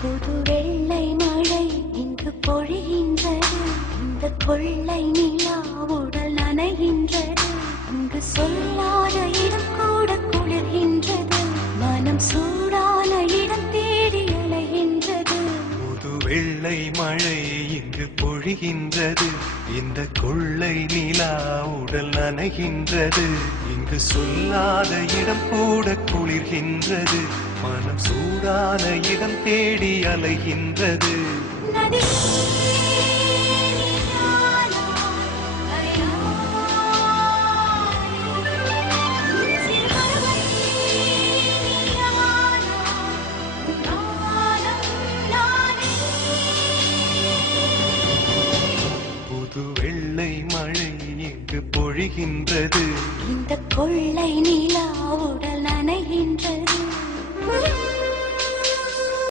புது வெள்ளை மழை இங்கு பொழிகின்றது. இந்த கொள்ளை நிலா உடல் நனைகின்றது. இங்கு சொல்லாத இடம் கூட குளிர்கின்றது. மனம் சூடான இடம் தேடி அலைகின்றது. புது வெள்ளை மழை இங்கு பொழிகின்றது. இந்த கொள்ளை நிலா உடல் நனைகின்றது. இங்கு சொல்லாத இடம் கூட குளிர்கின்றது. மனம் சூடான இடம் தேடி அலைகின்றது. புது வெள்ளை மழை இங்கு பொழிகின்றது. இந்த கொள்ளை நிலாவுடன்